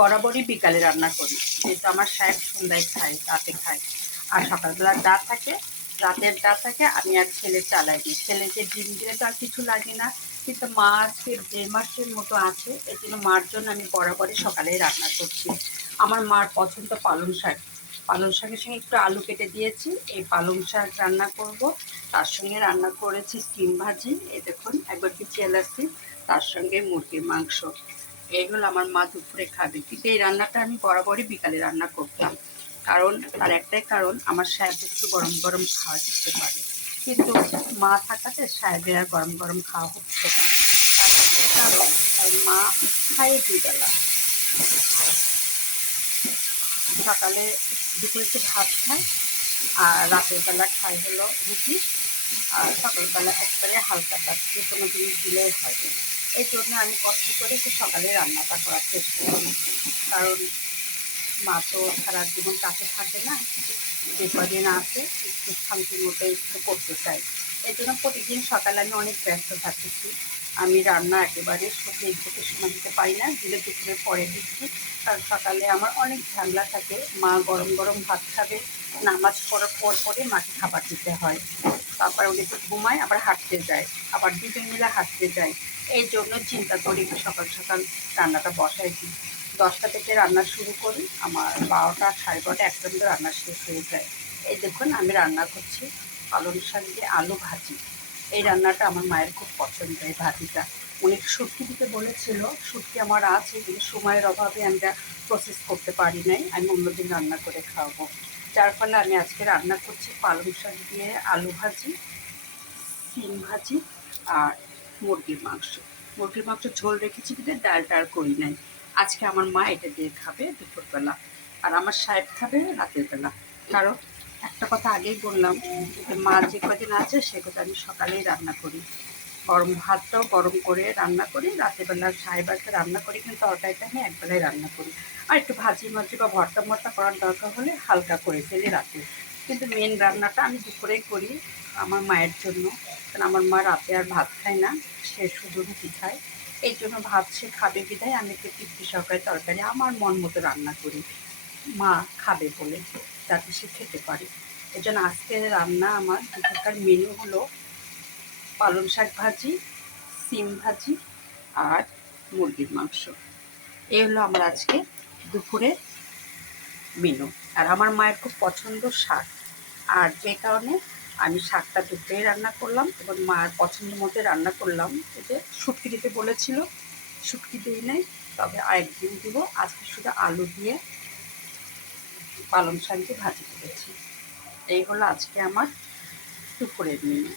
বরাবরই বিকালে রান্না করি, যেহেতু আমার সাহেব সন্ধ্যায় খায়, রাতে খায়। আর সকালবেলার ডাল থাকে, রাতের ডাল থাকে, আমি আর ছেলে চালাই দিই। ছেলেকে ডিম দিলে তো আর কিছু লাগে না, কিন্তু মা আজকে 1.5 মাসের মতো আছে, এই জন্য মার জন্য আমি বরাবরই সকালেই রান্না করছি। আমার মার পছন্দ পালং শাক। পালং শাকের সঙ্গে একটু আলু কেটে দিয়েছি, এই পালং শাক রান্না করব। তার সঙ্গে রান্না করেছি সিম ভাজি, এই দেখুন একবার বিছিয়ে এলাচ্ছি, তার সঙ্গে মুরগির মাংস। এইগুলো আমার মা দুপুরে খাবে, কিন্তু এই রান্নাটা আমি বরাবরই বিকালে রান্না করতাম। কারণ তার একটাই কারণ, আমার সাহেব একটু গরম গরম খাওয়া দিতে পারে, কিন্তু মা থাকাতে সাহেবের আর গরম গরম খাওয়া হচ্ছে না। তার একটাই কারণ, মা খায় 2 বেলা। সকালে দুপুরে একটু ভাত খায়, আর রাতের বেলা খাই হলো রুটি, আর সকালবেলা একবারে হালকা পাতলা কোনো জিনিস দিলেই হয়। এই জন্য আমি কষ্ট করে একটু সকালে রান্নাটা করার চেষ্টা করি। কারণ মা তো সারা জীবন কাছে থাকে না, যে কদিন আছে একটু শান্তির মতো একটু করতে চাই। এই জন্য প্রতিদিন সকালে আমি অনেক ব্যস্ত থাকতেছি। আমি রান্না একেবারে নিজেকে সময় দিতে পারি না, দিলে দুপুরের পরে দিচ্ছি। কারণ সকালে আমার অনেক ঝামেলা থাকে, মা গরম গরম ভাত খাবে, নামাজ পড়ার পরে মাকে খাবার দিতে হয়। তারপরে উনি একটু ঘুমায়, আবার হাঁটতে যায়, আবার দুজন মিলে হাঁটতে যায়। এই জন্য চিন্তা করি একটু সকাল সকাল রান্নাটা বসাই দিই। 10টা থেকে রান্না শুরু করি, আমার 12টা 12:30 1টার মধ্যে রান্না শেষ হয়ে যায়। এই দেখুন আমি রান্না করছি পালং শাক দিয়ে আলু ভাজি। এই রান্নাটা আমার মায়ের খুব পছন্দ, এই ভাজিটা। উনি শুটকি দিতে বলেছিল, শুটকি আমার আছে, কিন্তু সময়ের অভাবে আমরা প্রসেস করতে পারি নাই, আমি অন্যদিন রান্না করে খাওয়াবো। যার ফলে আমি আজকে রান্না করছি পালং শাক দিয়ে আলু ভাজি, সিম ভাজি, আর মুরগির মাংস। মুরগির মাংস ঝোল রেখেছি, কিন্তু ডালটা আর করি নাই। আজকে আমার মা এটা দিয়ে খাবে দুপুরবেলা, আর আমার সাহেব খাবে রাতের বেলা। কারণ একটা কথা আগেই বললাম, যে মা যে কদিন আছে সে কথা আমি সকালেই রান্না করি। গরম ভাতটাও গরম করে রান্না করি, রাতেরবেলা সাহেব আসলে রান্না করি, কিন্তু তরকারিটা আমি একবেলায় রান্না করি। আর একটু ভাজি মাজি বা ভর্তা করার দরকার হলে হালকা করে ফেলি রাতে। কিন্তু মেন রান্নাটা আমি দুপুরেই করি আমার মায়ের জন্য। কারণ আমার মা রাতে আর ভাত খায় না, সে শুধু রুটি খায়। এই জন্য ভাত সে খাবে বিধায় আমি একটু তৃপ্তি সহকারে তরকারি আমার মন মতো রান্না করি, মা খাবে বলে, যাতে সে খেতে পারে। এই জন্য আজকের রান্না আমার দুপুরকার মেনু হলো পালং শাক ভাজি, সিম ভাজি, আর মুরগির মাংস। এই হলো আমার আজকে দুপুরে মেনু। আর আমার মায়ের খুব পছন্দ শাক, আর যে কারণে আমি শাকটা দুপুরে রান্না করলাম এবং মায়ের পছন্দ মতো রান্না করলাম। এই যে শুটকি দিতে বলেছিল, শুটকি দিই নাই, তবে আরেকদিন দিব। আজকে শুধু আলু দিয়ে পালং শাক দিয়ে ভাজি করেছি। এই হলো আজকে আমার দুপুরের মেনু।